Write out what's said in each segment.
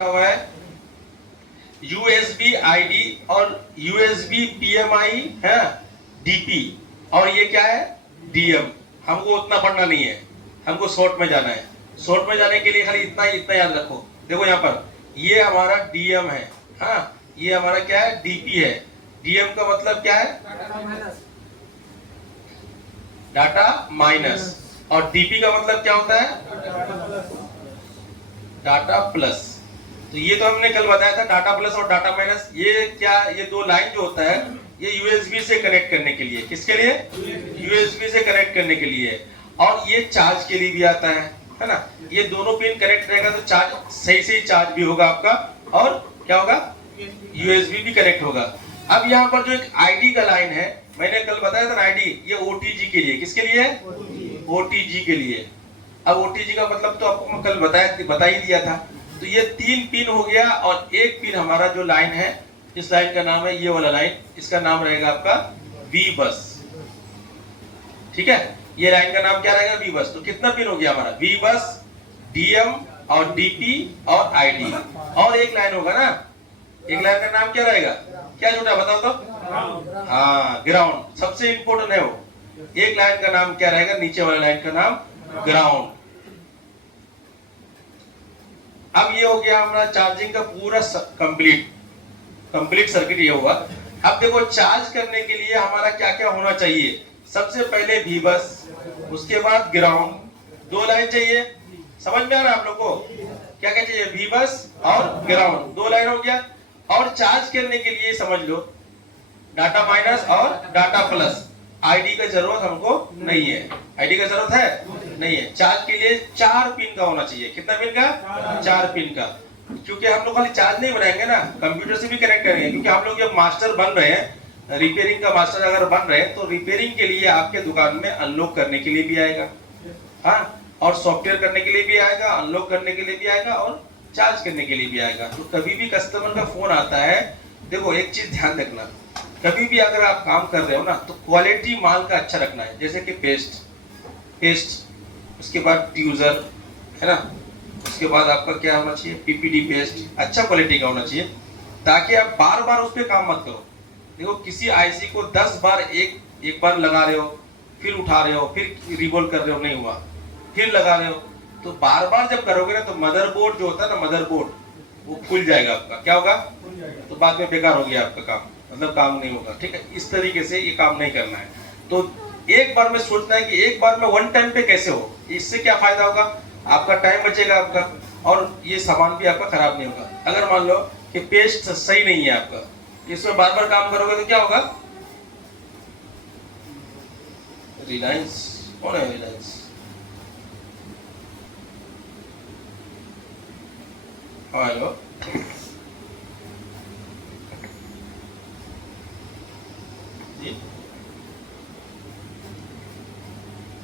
हुआ है USB ID और यूएसबी पीएमआई है डीपी और ये क्या है डीएम। हमको उतना पढ़ना नहीं है, हमको शॉर्ट में जाना है। शॉर्ट में जाने के लिए खाली इतना इतना याद रखो। देखो यहाँ पर ये हमारा डीएम है, हाँ ये हमारा क्या है डीपी है। डीएम का मतलब क्या है डाटा माइनस और डीपी का मतलब क्या होता है डाटा प्लस। तो ये तो हमने कल बताया था डाटा प्लस और डाटा माइनस। ये क्या ये दो लाइन जो होता है ये यूएसबी से कनेक्ट करने के लिए, किसके लिए यूएसबी से कनेक्ट करने के लिए। और ये चार्ज के लिए भी आता है ना। ये दोनों पिन कनेक्ट रहेगा तो चार्ज सही से चार्ज भी होगा आपका और क्या होगा यूएसबी भी कनेक्ट होगा। अब यहाँ पर जो एक आईडी का लाइन है मैंने कल बताया था ना आईडी, ये ओटीजी के लिए, किसके लिए ओटीजी के लिए। अब ओटीजी का मतलब तो आपको मैं कल बता ही दिया था। तो ये 3 पिन हो गया और एक पिन हमारा जो लाइन है इस लाइन का नाम है ये वाला लाइन, इसका नाम रहेगा आपका वी बस। ठीक है, ये लाइन का नाम क्या रहेगा वी बस। तो कितना पिन हो गया हमारा वी बस, डीएम और डीपी और आईडी। और एक लाइन होगा ना, एक लाइन का नाम क्या रहेगा, क्या छोटा बताओ तो हाँ ग्राउंड। सबसे इंपॉर्टेंट है वो। एक लाइन का नाम क्या रहेगा, नीचे वाले लाइन का नाम ग्राउंड। अब ये हो गया हमारा चार्जिंग का पूरा कंप्लीट सर्किट ये हुआ। अब देखो चार्ज करने के लिए हमारा क्या क्या होना चाहिए। सबसे पहले वी बस, उसके बाद ग्राउंड, 2 लाइन चाहिए। समझ में आ रहा है आप लोग को क्या क्या चाहिए, वी बस और ग्राउंड, 2 लाइन हो गया। और चार्ज करने के लिए समझ लो डाटा माइनस और डाटा प्लस। आईडी का जरूरत हमको नहीं है, आईडी का जरूरत है नहीं है। चार्ज के लिए 4 पिन का होना चाहिए। कितना पिन का 4 पिन का। क्योंकि हम लोग खाली चार्ज नहीं बनाएंगे ना, कंप्यूटर से भी कनेक्ट करेंगे। क्योंकि हम लोग जब मास्टर बन रहे हैं, रिपेयरिंग का मास्टर अगर बन रहे हैं तो रिपेयरिंग के लिए आपके दुकान में अनलॉक करने के लिए भी आएगा, हाँ और सॉफ्टवेयर करने के लिए भी आएगा, अनलॉक करने के लिए भी आएगा और चार्ज करने के लिए भी आएगा। तो कभी भी कस्टमर का फोन आता है, देखो एक चीज ध्यान रखना, कभी भी अगर आप काम कर रहे हो ना तो क्वालिटी माल का अच्छा रखना है। जैसे कि पेस्ट, उसके बाद ट्यूजर है ना, उसके बाद आपका क्या होना चाहिए पीपीडी पेस्ट, अच्छा क्वालिटी का होना चाहिए ताकि आप बार बार उस पर काम मत करो। देखो किसी आईसी को 10 बार एक बार लगा रहे हो, फिर उठा रहे हो, फिर रिवोल्व कर रहे हो, नहीं हुआ, फिर लगा रहे हो, तो बार बार जब करोगे ना तो मदरबोर्ड जो होता है ना, मदरबोर्ड वो खुल जाएगा आपका, क्या होगा तो बाद में बेकार हो गया आपका काम, मतलब काम नहीं होगा। ठीक है, इस तरीके से ये काम नहीं करना है। तो एक बार में सोचना है कि एक बार में वन टाइम पे कैसे हो। इससे क्या फायदा होगा, आपका टाइम बचेगा आपका और ये सामान भी आपका खराब नहीं होगा। अगर मान लो कि पेस्ट सही नहीं है आपका, इसमें बार बार काम करोगे तो क्या होगा। रिलायंस कौन है, रिलायंस हाँ हेलो जी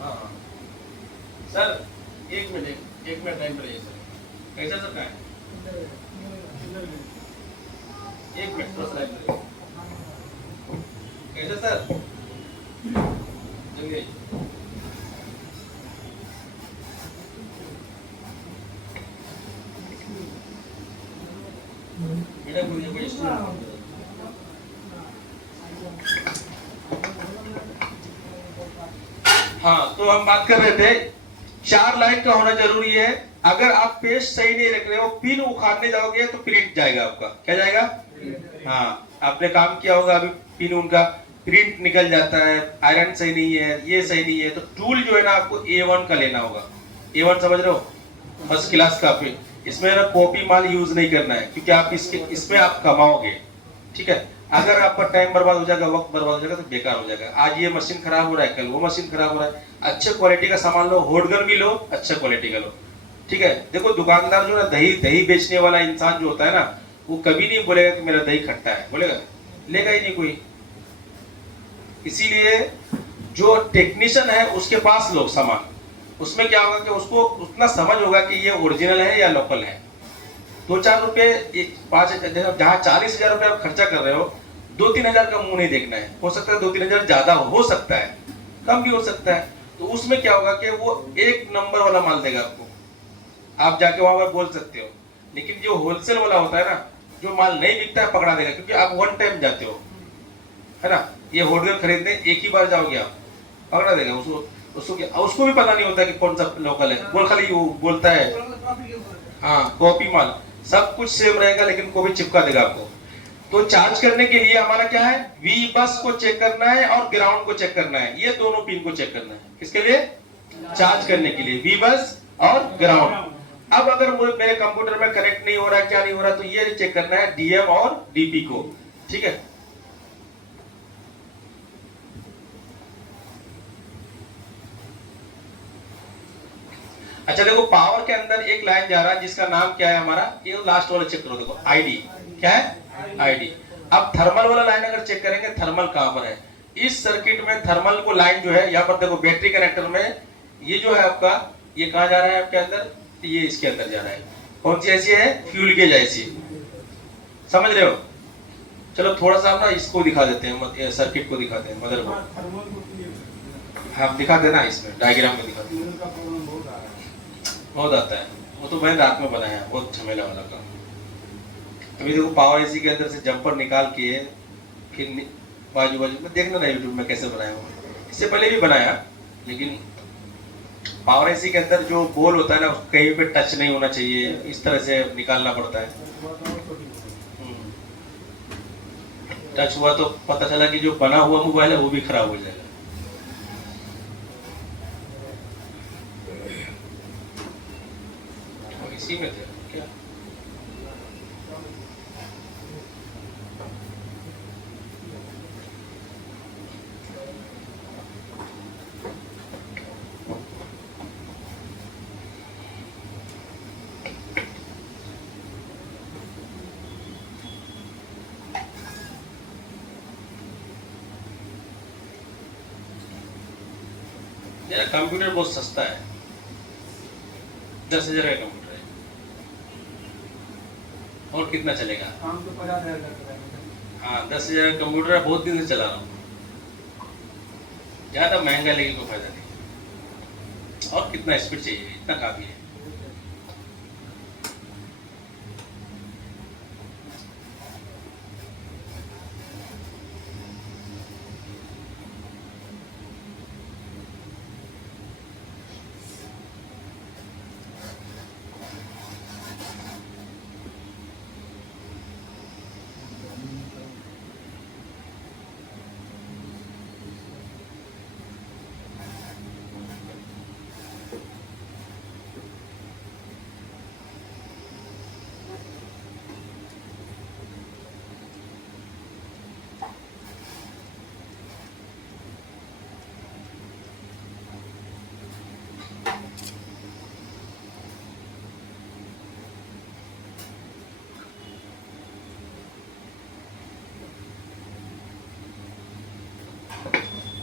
हाँ सर एक मिनट टाइम पर सर, कैसा सर का है, एक मिनट थोड़ा सा टाइम कैसा सर जल्दी बेटा कोई स्टूडेंट। हाँ तो हम बात कर रहे थे 4 लाइन का होना जरूरी है। अगर आप पेस्ट सही नहीं रख रहे हो, पिन उखाड़ने जाओगे तो प्रिंट जाएगा आपका, क्या जाएगा हाँ आपने काम किया होगा अभी, पिन उनका प्रिंट निकल जाता है, आयरन सही नहीं है, ये सही नहीं है। तो टूल जो है ना आपको A1 का लेना होगा। A1 समझ रहे हो, फर्स्ट क्लास का। फिर इसमें ना कॉपी माल यूज नहीं करना है क्योंकि आप इसमें आप कमाओगे। ठीक है, अगर आपका टाइम बर्बाद हो जाएगा, वक्त बर्बाद हो जाएगा तो बेकार हो जाएगा। आज ये मशीन खराब हो रहा है, कल वो मशीन खराब हो रहा है। अच्छे क्वालिटी का सामान लो, होल्डगर भी लो, अच्छा क्वालिटी का लो। ठीक है, देखो दुकानदार जो है दही बेचने वाला इंसान जो होता है ना, वो कभी नहीं बोलेगा कि मेरा दही खट्टा है, बोलेगा, लेगा ही नहीं कोई। इसीलिए जो टेक्नीशियन है उसके पास लो सामान, उसमें क्या होगा कि उसको उतना समझ होगा कि ये ओरिजिनल है या लोकल है। 2-4 रुपए 5 जहाँ 40,000 रुपए आप खर्चा कर रहे हो, 2-3 हजार का मुंह नहीं देखना है। हो सकता है 2-3 हजार ज्यादा हो सकता है, कम भी हो सकता है। तो उसमें क्या होगा कि वो एक नंबर वाला माल देगा आपको, आप जाके वहां पर बोल सकते हो लेकिन जो होलसेल वाला होता है ना, जो माल नहीं बिकता है पकड़ा देगा, क्योंकि आप वन टाइम जाते हो, है ना। ये होल्डर खरीदने एक ही बार जाओगे आप, पकड़ा देगा उसको। उसको भी पता नहीं होता कि कौन सा लोकल है, बोल खाली वो बोलता है हाँ कॉपी माल, सब कुछ सेम रहेगा लेकिन को भी चिपका देगा आपको। तो चार्ज करने के लिए हमारा क्या है, वी बस को चेक करना है और ग्राउंड को चेक करना है, ये दोनों पिन को चेक करना है। किसके लिए? चार्ज करने के लिए, वी बस और ग्राउंड। अब अगर मेरे कंप्यूटर में कनेक्ट नहीं हो रहा है, क्या नहीं हो रहा, तो ये चेक करना है डीएम और डीपी को, ठीक है। अच्छा देखो, पावर के अंदर एक लाइन जा रहा है जिसका नाम क्या है हमारा, ये लास्ट वाला चेक करो, देखो आईडी क्या है, आईडी। अब थर्मल वाला लाइन अगर चेक करेंगे, थर्मल कहां पर है, इस सर्किट में थर्मल को लाइन जो है यहाँ पर देखो, बैटरी कनेक्टर में ये जो है आपका, ये कहां जा रहा है आपके अंदर, ये इसके अंदर जा रहा है। कौन सी ऐसी है, फ्यूल गेज ऐसी, समझ रहे हो। चलो थोड़ा सा हम ना इसको दिखा देते हैं, सर्किट को दिखाते हैं, मदरबोर्ड हम दिखा देना, इसमें डायग्राम में दिखाते हैं, बहुत आता है वो, तो मैंने रात में बनाया, बहुत झमेला वाला काम। अभी देखो पावर एसी के अंदर से जंपर निकाल के फिर बाजू में देखना ना यूट्यूब में कैसे बनाया हूँ, इससे पहले भी बनाया, लेकिन पावर एसी के अंदर जो बोल होता है ना, कहीं पे टच नहीं होना चाहिए, इस तरह से निकालना पड़ता है। टच हुआ तो पता चला कि जो बना हुआ मोबाइल है वो भी खराब हो जाएगा। इसी में थे क्या, मेरा कंप्यूटर बहुत सस्ता है, 10,000 का कंप्यूटर है, और कितना चलेगा, काम तो 50,000 का। हाँ 10,000 का कंप्यूटर है, बहुत दिन से चला रहा हूँ, ज्यादा महंगा लेके कोई फायदा नहीं, और कितना स्पीड चाहिए, इतना काफी है।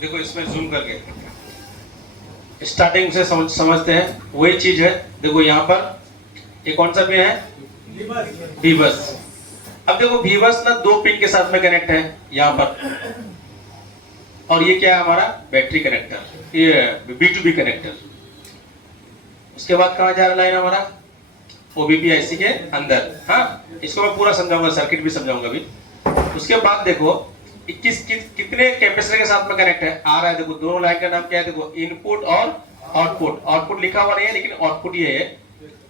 देखो इसमें जूम करके स्टार्टिंग से समझते हैं, वही चीज है। देखो यहाँ पर ये कौन सा पिन है, वी बस। अब देखो वी बस ना दो पिन के साथ में कनेक्ट है यहाँ पर, और ये क्या है हमारा बैटरी कनेक्टर, ये B2B कनेक्टर। उसके बाद कहाँ जा रहा लाइन हमारा, OBP IC के अंदर। हाँ इसको मैं पूरा समझाऊंगा, सर्किट भी समझाऊंगा अभी। उसके बाद देखो कितने कैपेसिटर के साथ में कनेक्ट है आ रहा है, देखो दोनों लाइन का नाम क्या है, देखो इनपुट और आउटपुट। आउटपुट लिखा हुआ नहीं है लेकिन आउटपुट ही है।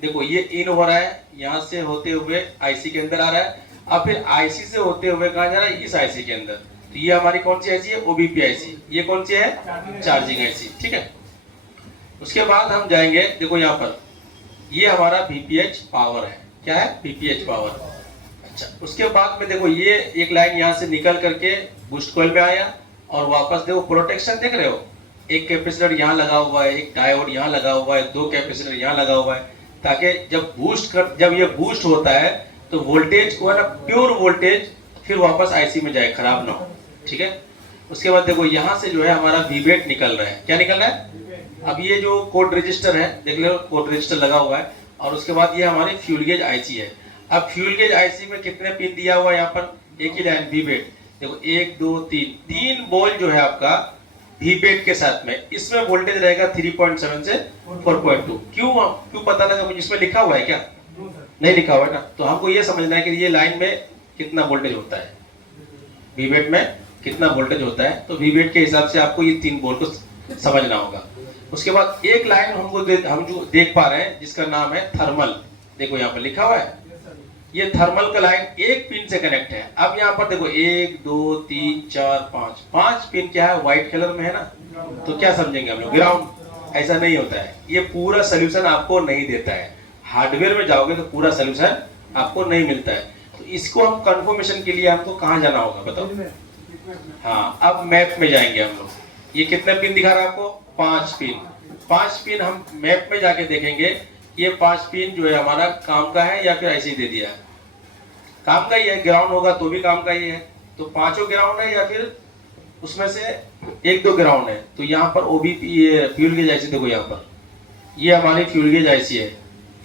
देखो ये इन हो रहा है, यहाँ से होते हुए IC के अंदर आ रहा है, अब फिर IC से होते हुए कहाँ जा रहा है, इस IC के अंदर। तो ये हमारी कौन सी IC है, OBP IC। ये कौन सी है, चार्जिंग IC, ठीक है। उसके बाद हम जाएंगे, देखो यहाँ पर ये हमारा VPH पावर है, क्या है, VPH पावर। अच्छा उसके बाद में देखो ये एक लाइन यहाँ से निकल करके बूस्ट कॉइल में आया, और वापस देखो प्रोटेक्शन देख रहे हो, एक कैपेसिटर यहाँ लगा हुआ है, एक डायोड यहाँ लगा हुआ है, दो कैपेसिटर यहाँ लगा हुआ है, ताकि जब ये बूस्ट होता है तो वोल्टेज को है ना, प्योर वोल्टेज फिर वापस IC में जाए, खराब ना हो, ठीक है। उसके बाद देखो यहाँ से जो है हमारा वीवेट निकल रहा है, क्या निकल रहा है, अब ये जो कोड रजिस्टर है देख लो, कोड रजिस्टर लगा हुआ है, और उसके बाद ये हमारी फ्यूल गेज IC है। अब फ्यूल गेज IC में कितने पिन दिया हुआ है यहाँ पर, एक ही लाइन वीवेट, देखो 1 2 3 तीन बॉल जो है आपका वीवेट के साथ में, इसमें वोल्टेज रहेगा 3.7 से 4.2। क्यों पता लगा मुझे, इसमें लिखा हुआ है क्या, नहीं लिखा हुआ है ना, तो हमको ये समझना है कि ये लाइन में कितना वोल्टेज होता है, वीवेट में कितना वोल्टेज होता है। तो वीवेट के हिसाब से आपको ये 3 वोल्ट को समझना होगा। उसके बाद एक लाइन हम जो देख पा रहे हैं जिसका नाम है थर्मल, देखो यहाँ पर लिखा हुआ है, ये थर्मल का लाइन एक पिन से कनेक्ट है। अब यहाँ पर देखो 1 2 3 4 5 5 पिन क्या है, व्हाइट कलर में है ना, तो क्या समझेंगे हम लोग, ग्राउंड। ऐसा नहीं होता है, ये पूरा सोल्यूशन आपको नहीं देता है। हार्डवेयर में जाओगे तो पूरा सोल्यूशन आपको नहीं मिलता है। तो इसको हम कंफर्मेशन के लिए हमको कहाँ जाना होगा बताओ। हाँ, अब मैप में जाएंगे हम लोग। ये कितने पिन दिखा रहा है आपको, 5 पिन। 5 पिन हम मैप में जाके देखेंगे ये 5 पिन जो है हमारा काम का है या फिर ऐसे ही दे दिया है। काम का ही है, ग्राउंड होगा तो भी काम का ही है। तो पांचों ग्राउंड है या फिर उसमें से 1-2 ग्राउंड है। तो यहाँ पर ओबीपी ये फ्यूल गेज आईसी, देखो यहाँ पर ये हमारी फ्यूल गेज आईसी है।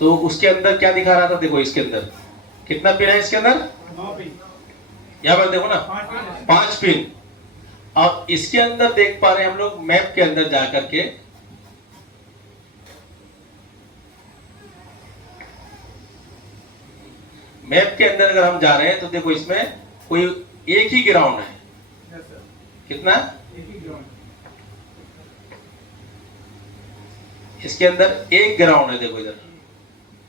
तो उसके अंदर क्या दिखा रहा था, देखो इसके अंदर कितना पिन है, इसके अंदर 9 पिन। यहाँ पर देखो ना 5 पिन। और इसके अंदर देख पा रहे हैं हम लोग मैप के अंदर जाकर के, मैप के अंदर अगर हम जा रहे हैं तो देखो इसमें कोई एक ही ग्राउंड है। कितना, एक ही ग्राउंड। इसके अंदर एक ग्राउंड है, देखो इधर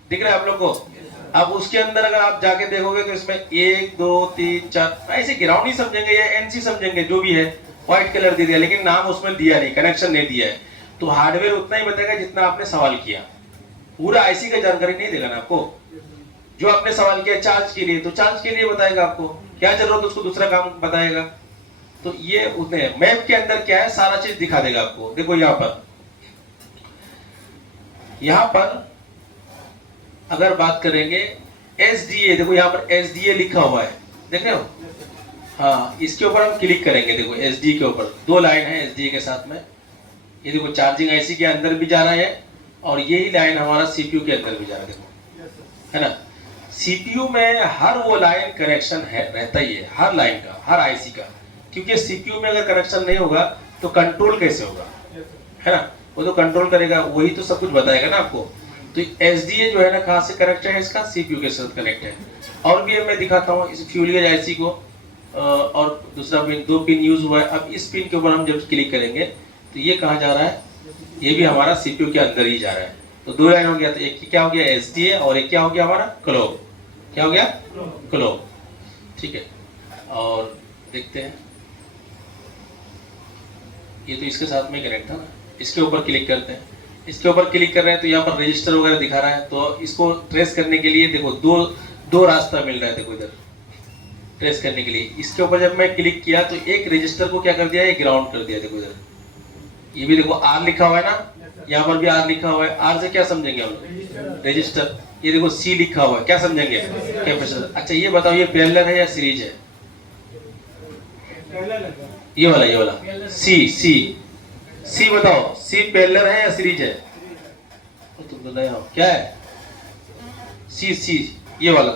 दिख रहा है आप लोग को। अब उसके अंदर अगर आप जाके देखोगे तो इसमें 1 2 3 4 ऐसे ग्राउंड ही समझेंगे या एनसी समझेंगे, जो भी है व्हाइट कलर दे दिया, लेकिन नाम उसमें दिया नहीं, कनेक्शन नहीं दिया है। तो हार्डवेयर उतना ही बताएगा जितना आपने सवाल किया, पूरा आईसी का जानकारी नहीं देगा ना आपको। जो आपने सवाल किया चार्ज के लिए, तो चार्ज के लिए बताएगा आपको, क्या जरूरत है उसको दूसरा काम बताएगा। तो ये उतने मैप के अंदर क्या है सारा चीज दिखा देगा आपको। देखो यहाँ पर अगर बात करेंगे SDA, देखो यहाँ पर SDA लिखा हुआ है, देख रहे हो। हाँ, इसके ऊपर हम क्लिक करेंगे, देखो SDA के ऊपर 2 लाइन है SDA के साथ में। ये देखो चार्जिंग आईसी के अंदर भी जा रहा है और यही लाइन हमारा CPU के अंदर भी जा रहा है, देखो है ना। CPU में हर वो लाइन कनेक्शन है, रहता ही है, हर लाइन का, हर आईसी का। क्योंकि CPU में अगर कनेक्शन नहीं होगा तो कंट्रोल कैसे होगा, है ना। वो तो कंट्रोल करेगा, वही तो सब कुछ बताएगा ना आपको। तो SDA जो है ना कहाँ से कनेक्ट है, इसका CPU के साथ कनेक्ट है। और भी मैं दिखाता हूँ इस फ्यूल गेज आईसी को। और दूसरा पिन, 2 पिन यूज हुआ है। अब इस पिन के ऊपर हम जब क्लिक करेंगे तो ये कहाँ जा रहा है, ये भी हमारा CPU के अंदर ही जा रहा है। तो 2 लाइन हो गया, तो एक क्या हो गया SDA और एक क्या हो गया हमारा क्लॉक। क्या हो गया, क्लॉक, ठीक है। और देखते हैं, ये तो इसके साथ में कनेक्ट था ना। इसके ऊपर क्लिक करते हैं, इसके ऊपर क्लिक कर रहे हैं तो यहाँ पर रजिस्टर वगैरह दिखा रहा है। तो इसको ट्रेस करने के लिए देखो दो रास्ता मिल रहा है, देखो इधर ट्रेस करने के लिए। इसके ऊपर जब मैं क्लिक किया तो एक रजिस्टर को क्या कर दिया, एक ग्राउंड कर दिया, देखो इधर। ये भी देखो R लिखा हुआ है ना, यहाँ पर भी R लिखा हुआ है। R से क्या समझेंगे हम लोग, रजिस्टर। ये देखो C लिखा हुआ है, क्या समझेंगे, कैपेसिटर। अच्छा ये बताओ, ये पैरेलल है या सीरीज है, ये वाला C बताओ, C पैरेलल है या सीरीज है, तुम तो नए हो, क्या है C ये वाला,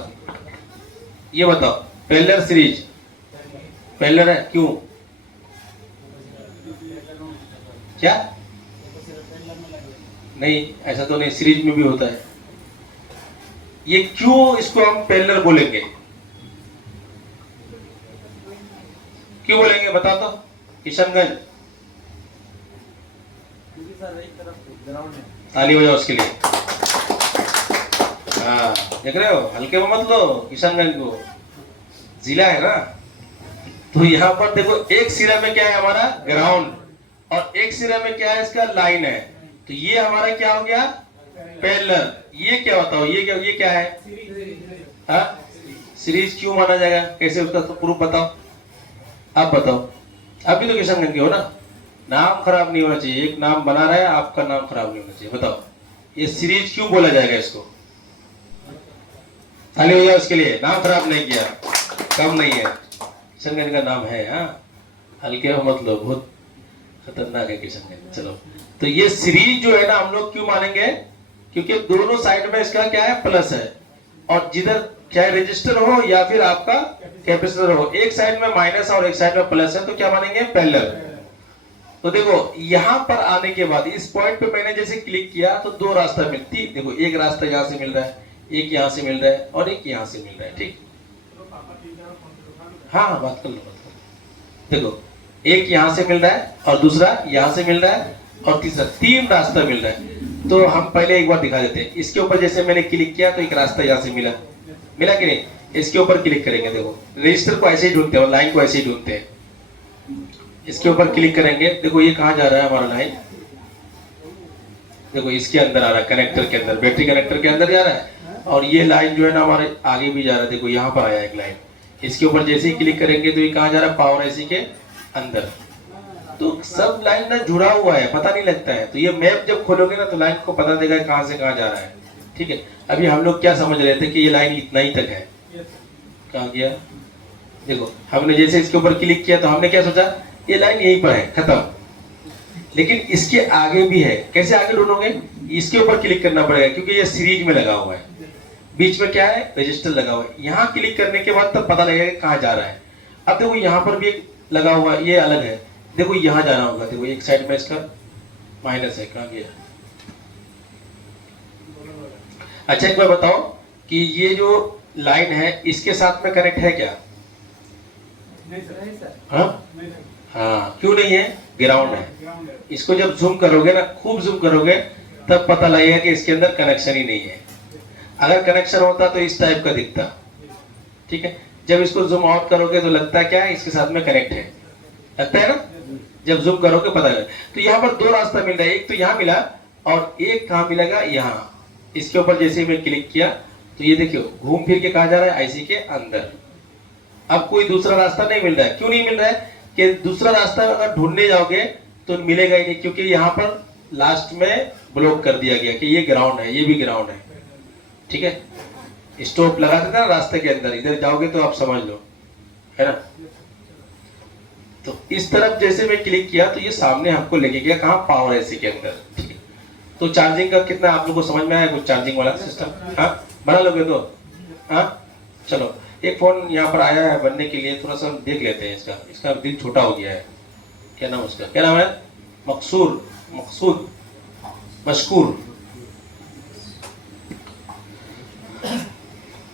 ये बताओ पैरेलल सीरीज, पैरेलल है, क्यों, क्या नहीं, ऐसा तो नहीं, सीरीज में भी होता है। ये क्यों इसको हम पैरेलल बोलेंगे, क्यों बोलेंगे बता तो किशनगंज, ताली बजाओ उसके लिए। हाँ देख रहे हो, हल्के में मत लो किशनगंज को, जिला है ना। तो यहाँ पर देखो एक सिरा में क्या है हमारा ग्राउंड और एक सिरा में क्या है इसका लाइन है। तो ये हमारा क्या हो गया पैरेलल। ये क्या बताओ, ये क्या है, हाँ सीरीज क्यों माना जाएगा, कैसे उसका तो प्रूफ बताओ, आप बताओ। आप भी तो किशनगंज के हो ना, नाम खराब नहीं होना चाहिए, एक नाम बना रहा है आपका नाम खराब नहीं होना चाहिए। बताओ ये सीरीज क्यों बोला जाएगा इसको, ताली हो जाए उसके लिए, नाम खराब नहीं किया, कम नहीं है, किशनगंज का नाम है। हाँ हल्के हो मत लो, बहुत खतरनाक है किशनगंज। चलो तो ये सीरीज जो है ना हम लोग क्यों मानेंगे, क्योंकि दोनों साइड में इसका क्या है प्लस है, और जिधर चाहे रजिस्टर हो या फिर आपका कैपेसिटर हो, एक साइड में माइनस और एक साइड में प्लस है, तो क्या मानेंगे पैरेलल। तो देखो यहाँ पर आने के बाद इस पॉइंट पे मैंने जैसे क्लिक किया तो 2 रास्ता मिलती, देखो एक रास्ता यहाँ से मिल रहा है, एक यहाँ से मिल रहा है और एक यहाँ से मिल रहा है, ठीक। हाँ हाँ, बात कर लो। देखो, एक यहाँ से मिल रहा है और दूसरा यहाँ से मिल रहा है और तीसरा, 3 रास्ता मिल रहा है। तो हम पहले एक बार दिखा देते हैं। इसके ऊपर जैसे मैंने क्लिक किया तो एक रास्ता यहाँ से मिला कि नहीं। इसके ऊपर क्लिक करेंगे, देखो रजिस्टर को ऐसे ही ढूंढते हैं और लाइन को ऐसे ही ढूंढते हैं। इसके ऊपर क्लिक करेंगे, देखो ये कहाँ जा रहा है हमारा लाइन, देखो इसके अंदर आ रहा है, कनेक्टर के अंदर, बैटरी कनेक्टर के अंदर जा रहा है। और ये लाइन जो है ना हमारे आगे भी जा रहा है, देखो यहाँ पर आया एक लाइन। इसके ऊपर जैसे ही क्लिक करेंगे तो ये कहाँ जा रहा है, पावर आईसी के अंदर। तो सब लाइन ना जुड़ा हुआ है, पता नहीं लगता है। तो ये मैप जब खोलोगे ना तो लाइन को पता देगा कहाँ से कहाँ जा रहा है, ठीक है। अभी हम लोग क्या समझ रहे थे कि ये लाइन इतना ही तक है, कहाँ गया। देखो हमने जैसे इसके ऊपर क्लिक किया तो हमने क्या सोचा, ये लाइन यहीं पर है, खत्म। लेकिन इसके आगे भी है, कैसे आगे ढूंढोगे, इसके ऊपर क्लिक करना पड़ेगा क्योंकि ये सीरीज में लगा हुआ है। बीच में क्या है, रजिस्टर लगा हुआ है। यहाँ क्लिक करने के बाद तब पता लगेगा कहाँ जा रहा है। अब देखो यहाँ पर भी एक लगा हुआ है, ये अलग है। देखो यहाँ जाना होगा, देखो एक साइड में इसका माइनस है, कहाँ गया। अच्छा एक बार बताओ कि ये जो लाइन है इसके साथ में कनेक्ट है क्या? नहीं सर। हाँ, क्यों नहीं है, ग्राउंड है। इसको जब जूम करोगे ना, खूब जूम करोगे, तब पता लगेगा कि इसके अंदर कनेक्शन ही नहीं है। अगर कनेक्शन होता तो इस टाइप का दिखता, ठीक है। जब इसको जूम आउट करोगे तो लगता है क्या है, इसके साथ में कनेक्ट है, लगता है ना। जब जूम करोगे पता लगेगा। तो यहाँ पर 2 रास्ता मिल रहा है, एक तो यहाँ मिला और एक कहाँ मिलेगा, यहाँ। इसके ऊपर जैसे मैं क्लिक किया तो ये देखियो घूम फिर के कहाँ जा रहा है, आईसी के अंदर। अब कोई दूसरा रास्ता नहीं मिल रहा है। क्यों नहीं मिल रहा है कि दूसरा रास्ता अगर ढूंढने जाओगे तो मिलेगा ही नहीं, क्योंकि यहाँ पर लास्ट में ब्लॉक कर दिया गया कि ये ग्राउंड है, ये भी ग्राउंड है, ठीक है। स्टॉप लगा देता ना रास्ते के अंदर, इधर जाओगे तो आप समझ लो, है ना। तो इस तरफ जैसे मैं क्लिक किया तो ये सामने हमको लेके गया कहाँ, पावर एसी के अंदर, ठीक है। तो चार्जिंग का कितना आप लोगों को समझ में आया, कुछ चार्जिंग वाला सिस्टम? हाँ, बना लोगे तो? हाँ चलो, एक फोन यहाँ पर आया है बनने के लिए, थोड़ा सा हम देख लेते हैं। इसका दिल छोटा हो गया है। क्या नाम उसका, क्या नाम है? मकसूद, मशकूर।